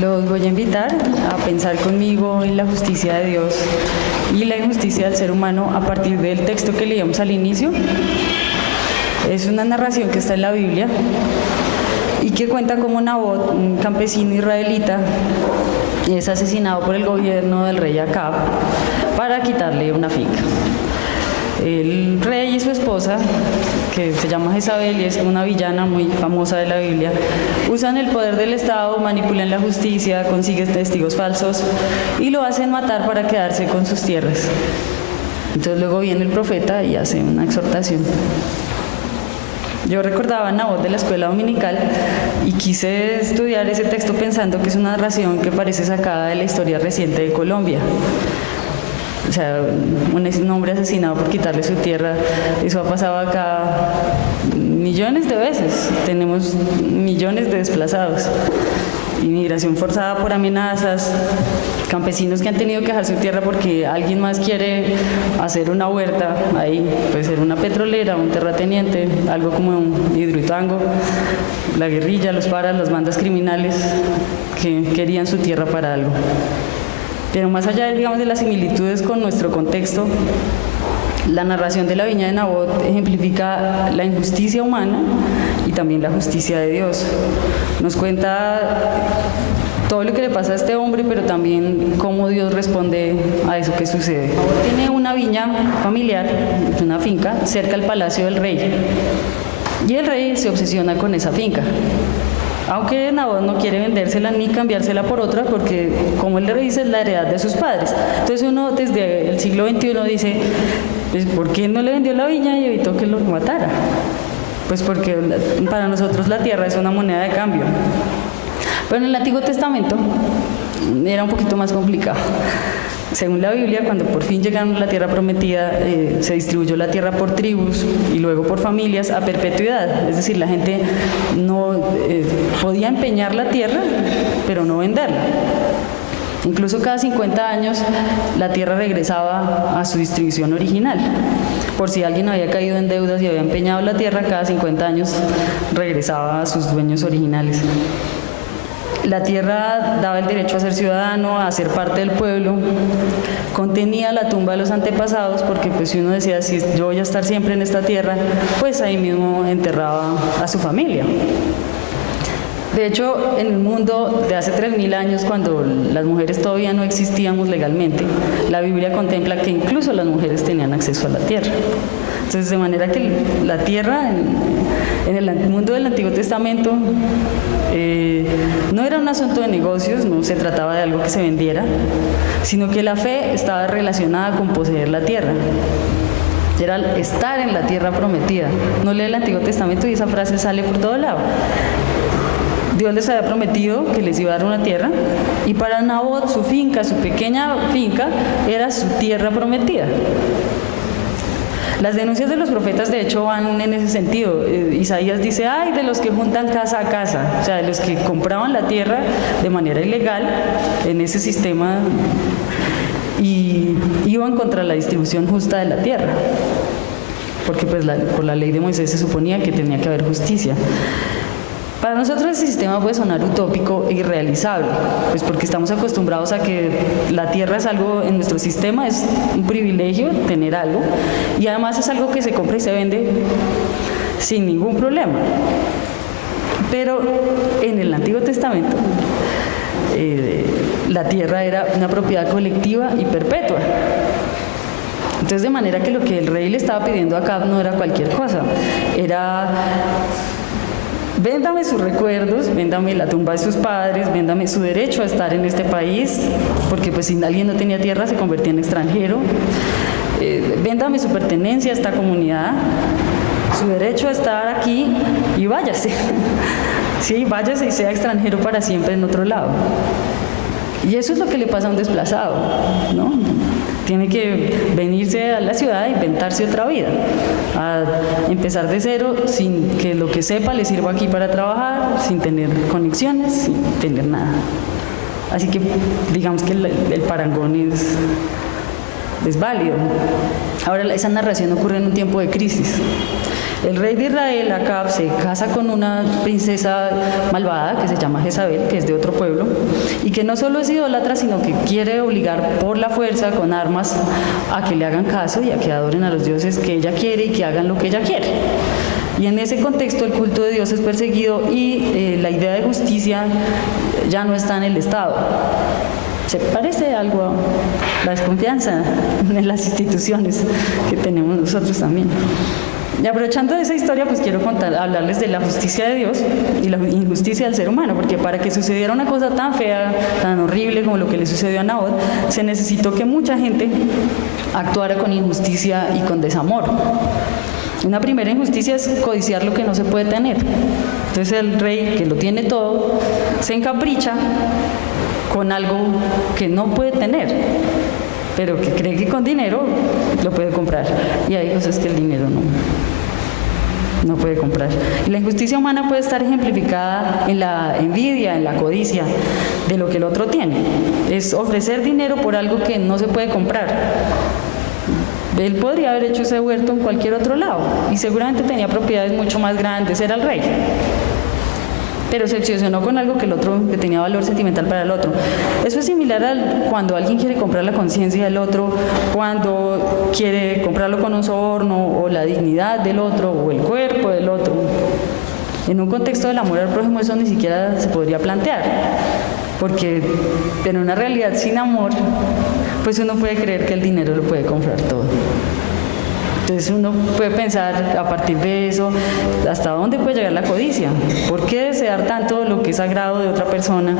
Los voy a invitar a pensar conmigo en la justicia de Dios y la injusticia del ser humano a partir del texto que leíamos al inicio. Es una narración que está en la Biblia y que cuenta cómo Nabot, un campesino israelita, es asesinado por el gobierno del rey Acab para quitarle una finca. El rey y su esposa, que se llama Jezabel y es una villana muy famosa de la Biblia, usan el poder del Estado, manipulan la justicia, consiguen testigos falsos y lo hacen matar para quedarse con sus tierras. Entonces luego viene el profeta y hace una exhortación. Yo recordaba a Nabot de la escuela dominical y quise estudiar ese texto pensando que es una narración que parece sacada de la historia reciente de Colombia. O sea, un hombre asesinado por quitarle su tierra, eso ha pasado acá millones de veces. Tenemos millones de desplazados, inmigración forzada por amenazas, campesinos que han tenido que dejar su tierra porque alguien más quiere hacer una huerta ahí, puede ser una petrolera, un terrateniente, algo como un Hidroituango, la guerrilla, los paras, las bandas criminales que querían su tierra para algo. Pero más allá, digamos, de las similitudes con nuestro contexto, la narración de la viña de Nabot ejemplifica la injusticia humana y también la justicia de Dios. Nos cuenta todo lo que le pasa a este hombre, pero también cómo Dios responde a eso que sucede. Nabot tiene una viña familiar, una finca, cerca al palacio del rey. Y el rey se obsesiona con esa finca. Aunque Nabot no quiere vendérsela ni cambiársela por otra, porque, como él le dice, es la heredad de sus padres. Entonces uno desde el siglo XXI dice, pues, ¿por qué no le vendió la viña y evitó que lo matara? Pues porque para nosotros la tierra es una moneda de cambio. Pero en el Antiguo Testamento era un poquito más complicado. Según la Biblia, cuando por fin llegaron a la tierra prometida, se distribuyó la tierra por tribus y luego por familias a perpetuidad. Es decir, la gente no podía empeñar la tierra, pero no venderla. Incluso cada 50 años la tierra regresaba a su distribución original. Por si alguien había caído en deudas y había empeñado la tierra, cada 50 años regresaba a sus dueños originales. La tierra daba el derecho a ser ciudadano, a ser parte del pueblo, contenía la tumba de los antepasados, porque pues si uno decía, si yo voy a estar siempre en esta tierra, pues ahí mismo enterraba a su familia. De hecho, en el mundo de hace 3000 años, cuando las mujeres todavía no existíamos legalmente, la Biblia contempla que incluso las mujeres tenían acceso a la tierra. Entonces, de manera que la tierra en el mundo del Antiguo Testamento no era un asunto de negocios, no se trataba de algo que se vendiera, sino que la fe estaba relacionada con poseer la tierra. Era estar en la tierra prometida. No lee el Antiguo Testamento y esa frase sale por todo lado. Dios les había prometido que les iba a dar una tierra y para Nabot su finca, su pequeña finca, era su tierra prometida. Las denuncias de los profetas, de hecho, van en ese sentido. Isaías dice, ay, de los que juntan casa a casa, o sea, de los que compraban la tierra de manera ilegal en ese sistema y iban contra la distribución justa de la tierra, porque pues por la ley de Moisés se suponía que tenía que haber justicia. Para nosotros ese sistema puede sonar utópico e irrealizable, pues porque estamos acostumbrados a que la tierra es algo en nuestro sistema, es un privilegio tener algo y además es algo que se compra y se vende sin ningún problema. Pero en el Antiguo Testamento la tierra era una propiedad colectiva y perpetua. Entonces, de manera que lo que el rey le estaba pidiendo a Acab no era cualquier cosa, era: véndame sus recuerdos, véndame la tumba de sus padres, véndame su derecho a estar en este país, porque pues si alguien no tenía tierra se convertía en extranjero, véndame su pertenencia a esta comunidad, su derecho a estar aquí y váyase, sí, váyase y sea extranjero para siempre en otro lado. Y eso es lo que le pasa a un desplazado, ¿no? Tiene que venirse a la ciudad e inventarse otra vida, a empezar de cero sin que lo que sepa le sirva aquí para trabajar, sin tener conexiones, sin tener nada. Así que digamos que el parangón es válido. Ahora, esa narración ocurre en un tiempo de crisis. El rey de Israel, Acab, se casa con una princesa malvada que se llama Jezabel, que es de otro pueblo, y que no solo es idólatra, sino que quiere obligar por la fuerza, con armas, a que le hagan caso y a que adoren a los dioses que ella quiere y que hagan lo que ella quiere. Y en ese contexto el culto de Dios es perseguido y la idea de justicia ya no está en el Estado. Se parece algo a la desconfianza en las instituciones que tenemos nosotros también. Y aprovechando de esa historia, pues quiero hablarles de la justicia de Dios y la injusticia del ser humano, porque para que sucediera una cosa tan fea, tan horrible como lo que le sucedió a Nabot, se necesitó que mucha gente actuara con injusticia y con desamor. Una primera injusticia es codiciar lo que no se puede tener. Entonces el rey, que lo tiene todo, se encapricha con algo que no puede tener, pero que cree que con dinero lo puede comprar. Y hay cosas que el dinero no puede comprar. Y la injusticia humana puede estar ejemplificada en la envidia, en la codicia de lo que el otro tiene. Es ofrecer dinero por algo que no se puede comprar. Él podría haber hecho ese huerto en cualquier otro lado y seguramente tenía propiedades mucho más grandes, era el rey. Pero se obsesionó con algo que tenía valor sentimental para el otro. Eso es similar a cuando alguien quiere comprar la conciencia del otro, cuando quiere comprarlo con un soborno, o la dignidad del otro, o el cuerpo del otro. En un contexto del amor al prójimo eso ni siquiera se podría plantear, porque en una realidad sin amor, pues uno puede creer que el dinero lo puede comprar todo. Entonces uno puede pensar a partir de eso, ¿hasta dónde puede llegar la codicia? ¿Por qué desear tanto lo que es sagrado de otra persona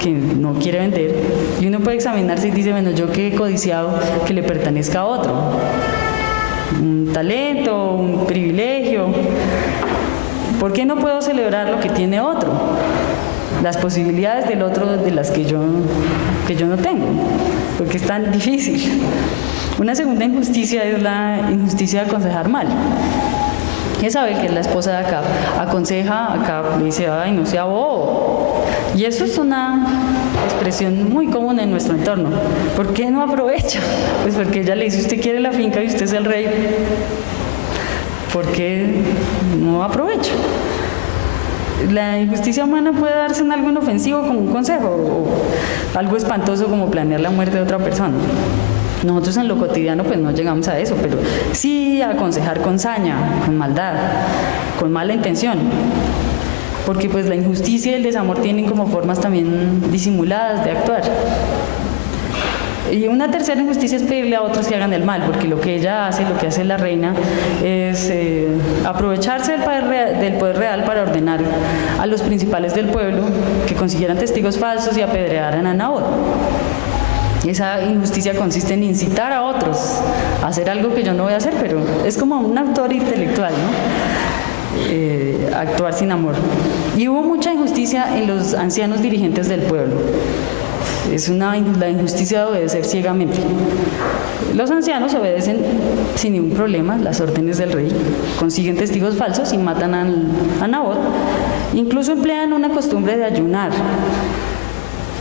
que no quiere vender? Y uno puede examinarse y dice, bueno, yo que he codiciado que le pertenezca a otro. Un talento, un privilegio. ¿Por qué no puedo celebrar lo que tiene otro? Las posibilidades del otro de las que yo no tengo, porque es tan difícil. Una segunda injusticia es la injusticia de aconsejar mal. Jezabel, que es la esposa de Acab, aconseja a Acab, le dice, ay, no sea bobo. Y eso es una expresión muy común en nuestro entorno. ¿Por qué no aprovecha? Pues porque ella le dice, usted quiere la finca y usted es el rey. ¿Por qué no aprovecha? La injusticia humana puede darse en algo inofensivo como un consejo, o algo espantoso como planear la muerte de otra persona. Nosotros en lo cotidiano pues no llegamos a eso, pero sí a aconsejar con saña, con maldad, con mala intención. Porque pues la injusticia y el desamor tienen como formas también disimuladas de actuar. Y una tercera injusticia es pedirle a otros que hagan el mal, porque lo que ella hace, lo que hace la reina, es aprovecharse del poder real para ordenar a los principales del pueblo que consiguieran testigos falsos y apedrearan a Nabot. Esa injusticia consiste en incitar a otros a hacer algo que yo no voy a hacer, pero es como un actor intelectual, ¿no? Actuar sin amor. Y hubo mucha injusticia en los ancianos dirigentes del pueblo. Es la injusticia de obedecer ciegamente. Los ancianos obedecen sin ningún problema las órdenes del rey, consiguen testigos falsos y matan a Nabot. Incluso emplean una costumbre de ayunar,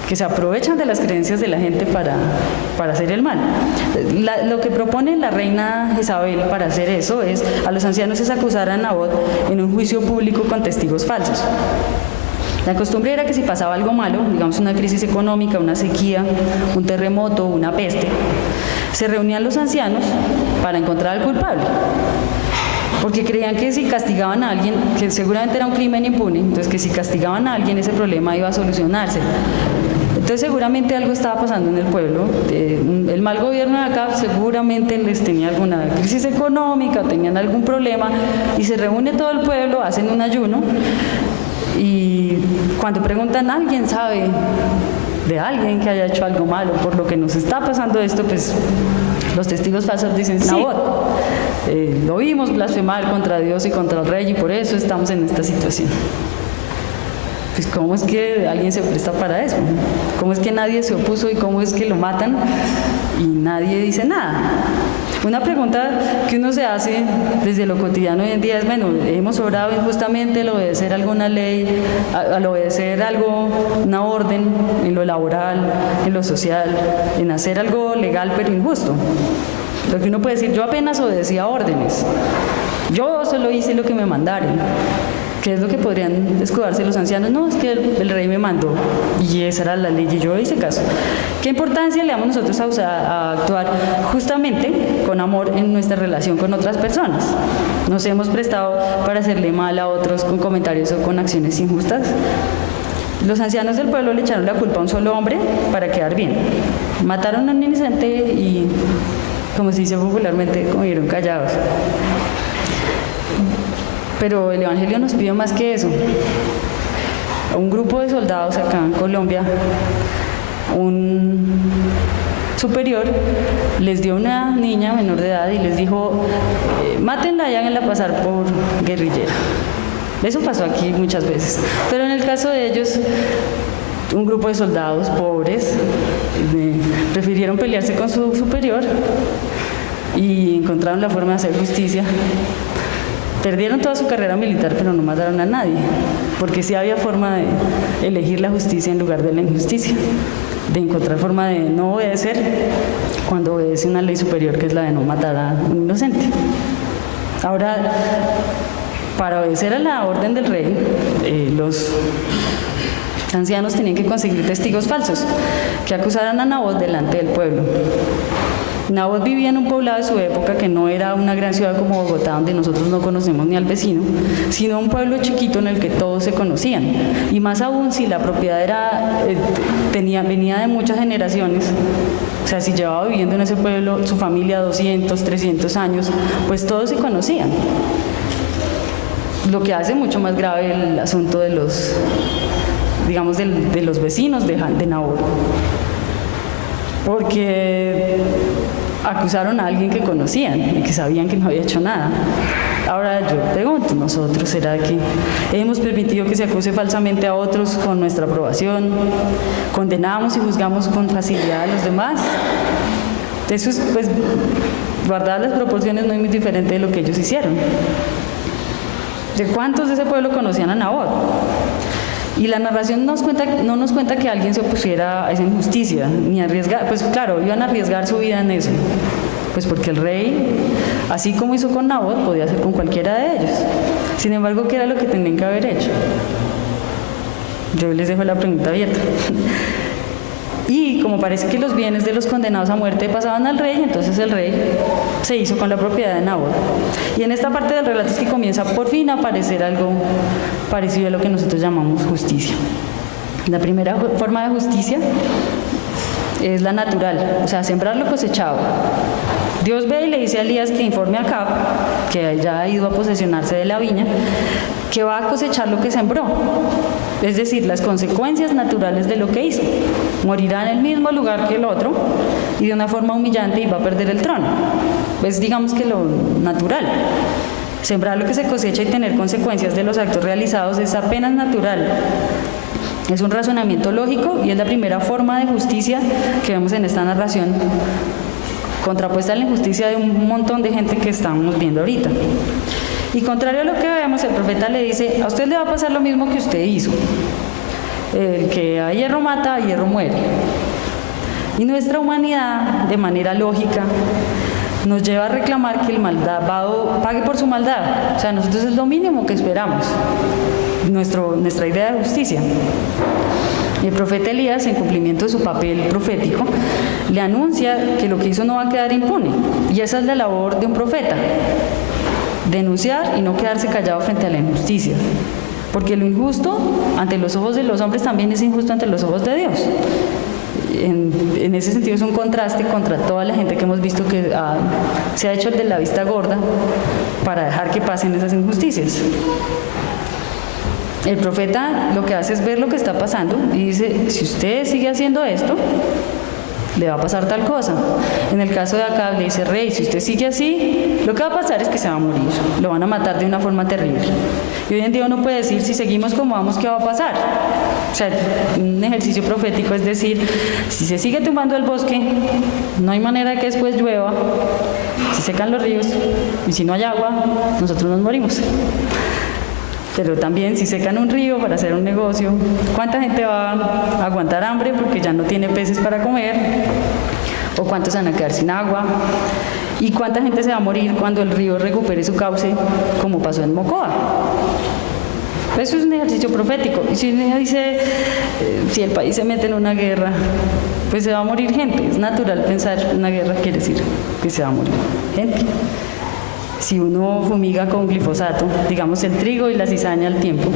que se aprovechan de las creencias de la gente para hacer el mal. Lo que propone la reina Jezabel para hacer eso es, a los ancianos es acusar a Nabot en un juicio público con testigos falsos. La costumbre era que si pasaba algo malo, digamos una crisis económica, una sequía, un terremoto, una peste, se reunían los ancianos para encontrar al culpable. Porque creían que si castigaban a alguien, que seguramente era un crimen impune, entonces que si castigaban a alguien ese problema iba a solucionarse. Entonces seguramente algo estaba pasando en el pueblo, el mal gobierno de acá seguramente les tenía alguna crisis económica, tenían algún problema, y se reúne todo el pueblo, hacen un ayuno, y cuando preguntan, ¿alguien sabe de alguien que haya hecho algo malo por lo que nos está pasando esto? Pues los testigos falsos dicen, Nabot, lo vimos blasfemar contra Dios y contra el rey y por eso estamos en esta situación. Pues ¿cómo es que alguien se presta para eso? ¿Cómo es que nadie se opuso y cómo es que lo matan y nadie dice nada? Una pregunta que uno se hace desde lo cotidiano hoy en día es, bueno, hemos obrado injustamente al obedecer alguna ley, al obedecer algo, una orden en lo laboral, en lo social, en hacer algo legal pero injusto. Lo que uno puede decir, yo apenas obedecía órdenes, Yo solo hice lo que me mandaron. ¿Qué es lo que podrían escudarse los ancianos? No, es que el rey me mandó y esa era la ley y yo hice caso. ¿Qué importancia le damos nosotros a actuar justamente con amor en nuestra relación con otras personas? ¿Nos hemos prestado para hacerle mal a otros con comentarios o con acciones injustas? Los ancianos del pueblo le echaron la culpa a un solo hombre para quedar bien. Mataron a un inocente y, como se dice popularmente, comieron callados. Pero el Evangelio nos pide más que eso. Un grupo de soldados acá en Colombia, un superior les dio una niña menor de edad y les dijo, mátenla y háganla pasar por guerrillera. Eso pasó aquí muchas veces. Pero en el caso de ellos, un grupo de soldados pobres prefirieron pelearse con su superior y encontraron la forma de hacer justicia. Perdieron toda su carrera militar, pero no mataron a nadie, porque sí había forma de elegir la justicia en lugar de la injusticia, de encontrar forma de no obedecer cuando obedece una ley superior, que es la de no matar a un inocente. Ahora, para obedecer a la orden del rey, los ancianos tenían que conseguir testigos falsos que acusaran a Nabot delante del pueblo. Nabot vivía en un poblado de su época que no era una gran ciudad como Bogotá, donde nosotros no conocemos ni al vecino, sino un pueblo chiquito en el que todos se conocían. Y más aún si la propiedad venía de muchas generaciones, o sea, si llevaba viviendo en ese pueblo su familia 200, 300 años, pues todos se conocían. Lo que hace mucho más grave el asunto de los, digamos, de los vecinos de Nabot. Porque acusaron a alguien que conocían y que sabían que no había hecho nada. Ahora yo pregunto, nosotros, ¿será que hemos permitido que se acuse falsamente a otros con nuestra aprobación? ¿Condenamos y juzgamos con facilidad a los demás? Eso es, pues, guardadas las proporciones, no es muy diferente de lo que ellos hicieron. ¿De cuántos de ese pueblo conocían a Nabot? Y la narración no nos cuenta que alguien se opusiera a esa injusticia, ni arriesgar, pues claro, iban a arriesgar su vida en eso, pues porque el rey, así como hizo con Nabot, podía hacer con cualquiera de ellos. Sin embargo, ¿qué era lo que tenían que haber hecho? Yo les dejo la pregunta abierta. Y como parece que los bienes de los condenados a muerte pasaban al rey, entonces el rey se hizo con la propiedad de Nabot. Y en esta parte del relato es que comienza por fin a aparecer algo parecido a lo que nosotros llamamos justicia. La primera forma de justicia es la natural, o sea, sembrar lo cosechado. Dios ve y le dice a Elías que informe a Acab, que ya ha ido a posesionarse de la viña, que va a cosechar lo que sembró, es decir, las consecuencias naturales de lo que hizo. Morirá en el mismo lugar que el otro y de una forma humillante y va a perder el trono. Es, digamos, que lo natural. Sembrar lo que se cosecha y tener consecuencias de los actos realizados es apenas natural. Es un razonamiento lógico y es la primera forma de justicia que vemos en esta narración, contrapuesta a la injusticia de un montón de gente que estamos viendo ahorita. Y contrario a lo que vemos, el profeta le dice, a usted le va a pasar lo mismo que usted hizo. El que a hierro mata, a hierro muere. Y nuestra humanidad, de manera lógica, nos lleva a reclamar que el malvado pague por su maldad. O sea, nosotros es lo mínimo que esperamos, nuestra idea de justicia. El profeta Elías, en cumplimiento de su papel profético, le anuncia que lo que hizo no va a quedar impune. Y esa es la labor de un profeta: denunciar y no quedarse callado frente a la injusticia. Porque lo injusto ante los ojos de los hombres también es injusto ante los ojos de Dios. En ese sentido es un contraste contra toda la gente que hemos visto que se ha hecho el de la vista gorda para dejar que pasen esas injusticias. El profeta lo que hace es ver lo que está pasando y dice, si usted sigue haciendo esto, le va a pasar tal cosa. En el caso de Acab le dice, rey, si usted sigue así, lo que va a pasar es que se va a morir, lo van a matar de una forma terrible. Y hoy en día uno puede decir, si seguimos como vamos, ¿qué va a pasar? O sea, un ejercicio profético es decir, si se sigue tumbando el bosque, no hay manera de que después llueva, se secan los ríos, y si no hay agua, nosotros nos morimos. Pero también si secan un río para hacer un negocio, ¿cuánta gente va a aguantar hambre porque ya no tiene peces para comer? ¿O cuántos van a quedar sin agua? ¿Y cuánta gente se va a morir cuando el río recupere su cauce, como pasó en Mocoa? Eso es un ejercicio profético. Y si uno dice, si el país se mete en una guerra, pues se va a morir gente. Es natural pensar una guerra quiere decir que se va a morir gente. Si uno fumiga con glifosato, digamos el trigo y la cizaña al tiempo,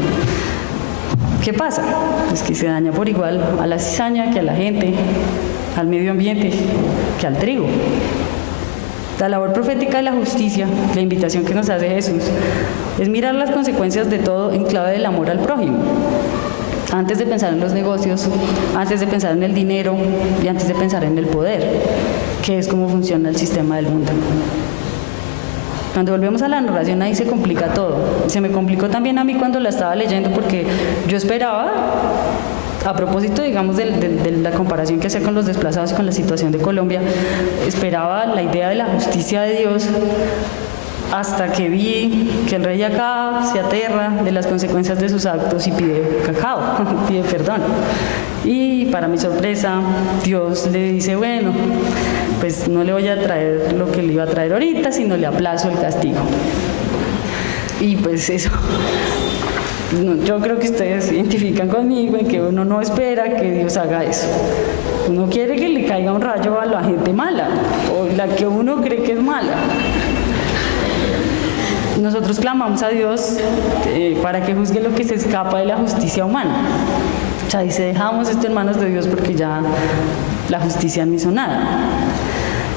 ¿qué pasa? Pues que se daña por igual a la cizaña que a la gente, al medio ambiente, que al trigo. La labor profética de la justicia, la invitación que nos hace Jesús, es mirar las consecuencias de todo en clave del amor al prójimo. Antes de pensar en los negocios, antes de pensar en el dinero y antes de pensar en el poder, que es cómo funciona el sistema del mundo. Cuando volvemos a la narración, ahí se complica todo. Se me complicó también a mí cuando la estaba leyendo, porque yo esperaba, a propósito, digamos, de la comparación que hacía con los desplazados y con la situación de Colombia, esperaba la idea de la justicia de Dios, hasta que vi que el rey Acab se aterra de las consecuencias de sus actos y pide pide perdón. Y para mi sorpresa, Dios le dice, bueno, pues no le voy a traer lo que le iba a traer ahorita, sino le aplazo el castigo. Y pues eso, yo creo que ustedes se identifican conmigo en que uno no espera que Dios haga eso. Uno quiere que le caiga un rayo a la gente mala, o la que uno cree que es mala. Nosotros clamamos a Dios para que juzgue lo que se escapa de la justicia humana. O sea, dice, dejamos esto en manos de Dios porque ya la justicia no hizo nada.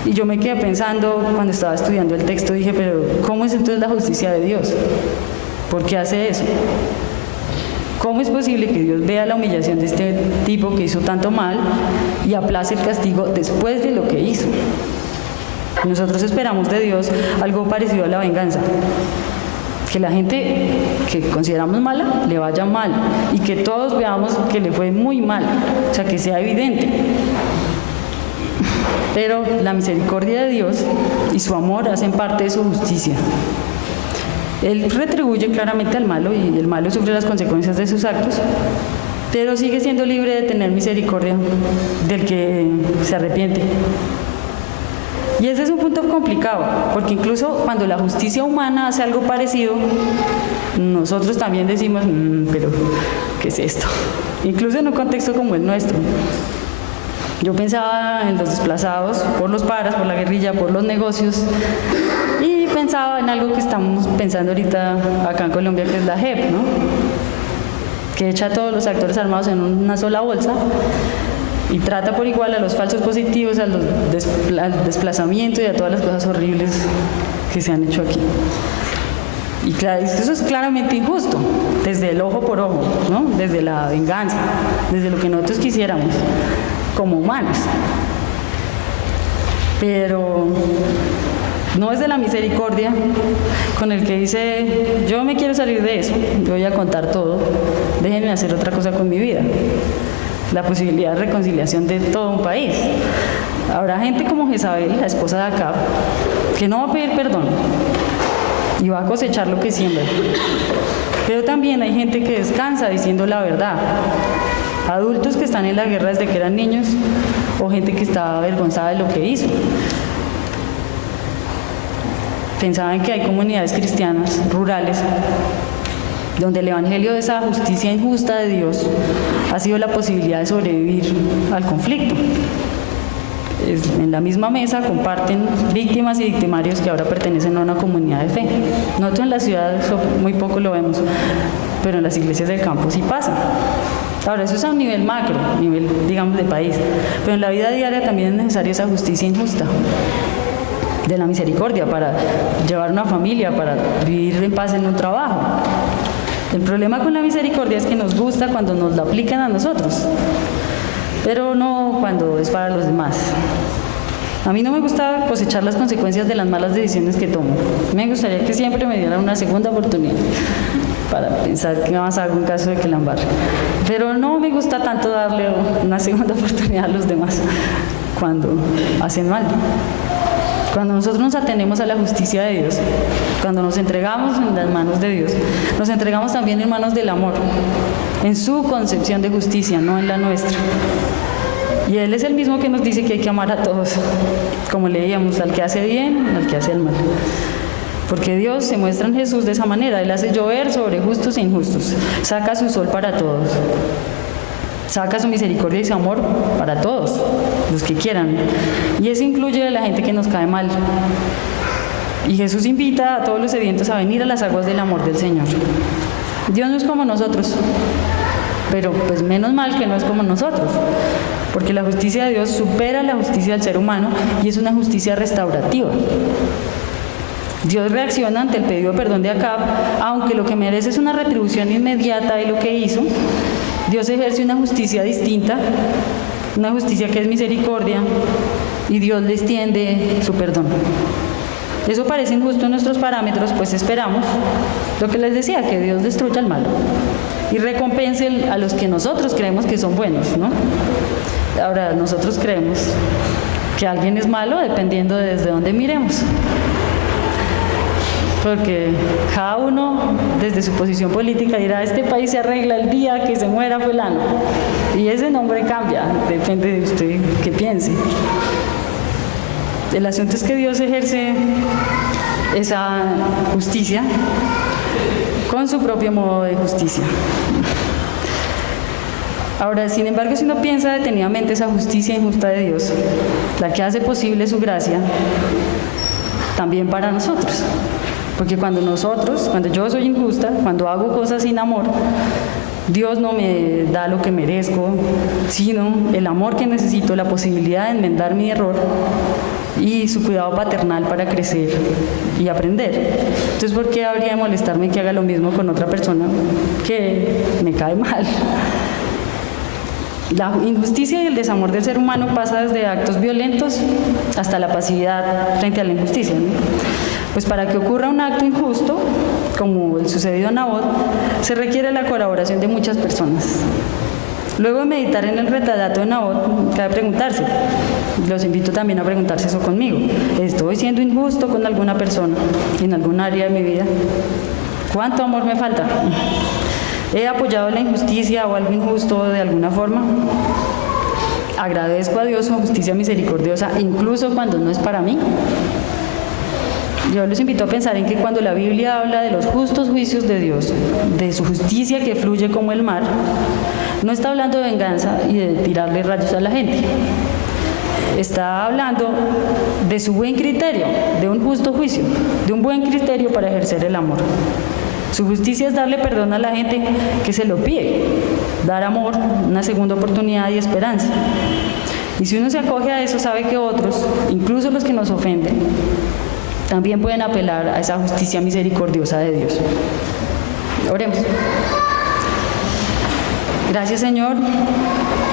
Y yo me quedé pensando, cuando estaba estudiando el texto, dije, pero ¿cómo es entonces la justicia de Dios? ¿Por qué hace eso? ¿Cómo es posible que Dios vea la humillación de este tipo que hizo tanto mal y aplace el castigo después de lo que hizo? Nosotros esperamos de Dios algo parecido a la venganza. Que la gente que consideramos mala, le vaya mal. Y que todos veamos que le fue muy mal. O sea, que sea evidente. Pero la misericordia de Dios y su amor hacen parte de su justicia. Él retribuye claramente al malo y el malo sufre las consecuencias de sus actos, pero sigue siendo libre de tener misericordia del que se arrepiente. Y ese es un punto complicado, porque incluso cuando la justicia humana hace algo parecido, nosotros también decimos, pero ¿qué es esto? Incluso en un contexto como el nuestro. Yo pensaba en los desplazados por los paras, por la guerrilla, por los negocios, y pensaba en algo que estamos pensando ahorita acá en Colombia, que es la JEP, ¿no? Que echa a todos los actores armados en una sola bolsa y trata por igual a los falsos positivos, al desplazamiento y a todas las cosas horribles que se han hecho aquí. Y claro, eso es claramente injusto, desde el ojo por ojo, ¿no? Desde la venganza, desde lo que nosotros quisiéramos como humanos. Pero no es de la misericordia con el que dice, yo me quiero salir de eso, yo voy a contar todo, déjenme hacer otra cosa con mi vida. La posibilidad de reconciliación de todo un país. Habrá gente como Jezabel, la esposa de Acab, que no va a pedir perdón y va a cosechar lo que siembra. Pero también hay gente que descansa diciendo la verdad. Adultos que están en la guerra desde que eran niños o gente que está avergonzada de lo que hizo. Pensaban que hay comunidades cristianas rurales donde el evangelio de esa justicia injusta de Dios ha sido la posibilidad de sobrevivir al conflicto. En la misma mesa comparten víctimas y victimarios que ahora pertenecen a una comunidad de fe. Nosotros en la ciudad muy poco lo vemos, pero en las iglesias del campo sí pasa. Ahora, eso es a un nivel macro, nivel, digamos, de país, pero en la vida diaria también es necesaria esa justicia injusta de la misericordia para llevar una familia, para vivir en paz en un trabajo. El problema con la misericordia es que nos gusta cuando nos la aplican a nosotros, pero no cuando es para los demás. A mí no me gusta cosechar las consecuencias de las malas decisiones que tomo. Me gustaría que siempre me dieran una segunda oportunidad para pensar qué más hago en caso de que la embarre. Pero no me gusta tanto darle una segunda oportunidad a los demás cuando hacen mal. Cuando nosotros nos atenemos a la justicia de Dios, cuando nos entregamos en las manos de Dios, nos entregamos también en manos del amor, en su concepción de justicia, no en la nuestra. Y Él es el mismo que nos dice que hay que amar a todos, como leíamos, al que hace bien, al que hace el mal. Porque Dios se muestra en Jesús de esa manera. Él hace llover sobre justos e injustos, saca su sol para todos, saca su misericordia y su amor para todos, los que quieran. Y eso incluye a la gente que nos cae mal. Y Jesús invita a todos los sedientos a venir a las aguas del amor del Señor. Dios no es como nosotros, pero pues menos mal que no es como nosotros, porque la justicia de Dios supera la justicia del ser humano y es una justicia restaurativa. Dios reacciona ante el pedido de perdón de Acab, aunque lo que merece es una retribución inmediata de lo que hizo. Dios ejerce una justicia distinta, una justicia que es misericordia, y Dios le extiende su perdón. Eso parece injusto en nuestros parámetros, pues esperamos lo que les decía, que Dios destruya al malo y recompense a los que nosotros creemos que son buenos, ¿no? Ahora, nosotros creemos que alguien es malo dependiendo de desde dónde miremos, porque cada uno desde su posición política dirá: este país se arregla el día que se muera fulano, y ese nombre cambia, depende de usted qué piense. El asunto es que Dios ejerce esa justicia con su propio modo de justicia. Ahora, sin embargo, si uno piensa detenidamente esa justicia injusta de Dios, la que hace posible su gracia, también para nosotros. Porque cuando yo soy injusta, cuando hago cosas sin amor, Dios no me da lo que merezco, sino el amor que necesito, la posibilidad de enmendar mi error y su cuidado paternal para crecer y aprender. Entonces, ¿por qué habría de molestarme que haga lo mismo con otra persona que me cae mal? La injusticia y el desamor del ser humano pasa desde actos violentos hasta la pasividad frente a la injusticia, ¿no? Pues para que ocurra un acto injusto, como el sucedido a Nabot, se requiere la colaboración de muchas personas. Luego de meditar en el retrato de Nabot, cabe preguntarse, los invito también a preguntarse eso conmigo: ¿estoy siendo injusto con alguna persona en algún área de mi vida? ¿Cuánto amor me falta? ¿He apoyado la injusticia o algo injusto de alguna forma? ¿Agradezco a Dios su justicia misericordiosa incluso cuando no es para mí? Yo les invito a pensar en que cuando la Biblia habla de los justos juicios de Dios, de su justicia que fluye como el mar, no está hablando de venganza y de tirarle rayos a la gente. Está hablando de su buen criterio, de un justo juicio, de un buen criterio para ejercer el amor. Su justicia es darle perdón a la gente que se lo pide, dar amor, una segunda oportunidad y esperanza. Y si uno se acoge a eso, sabe que otros, incluso los que nos ofenden, también pueden apelar a esa justicia misericordiosa de Dios. Oremos. Gracias, Señor,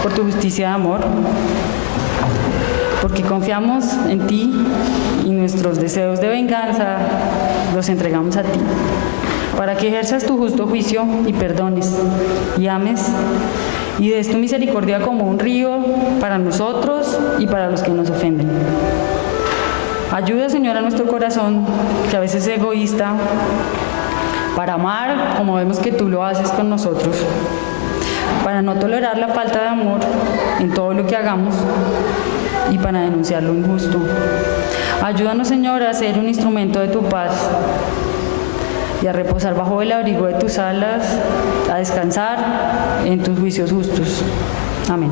por tu justicia de amor, porque confiamos en ti y nuestros deseos de venganza los entregamos a ti, para que ejerzas tu justo juicio y perdones y ames y des tu misericordia como un río para nosotros y para los que nos ofenden. Ayuda, Señor, a nuestro corazón, que a veces es egoísta, para amar como vemos que tú lo haces con nosotros, para no tolerar la falta de amor en todo lo que hagamos y para denunciar lo injusto. Ayúdanos, Señor, a ser un instrumento de tu paz y a reposar bajo el abrigo de tus alas, a descansar en tus juicios justos. Amén.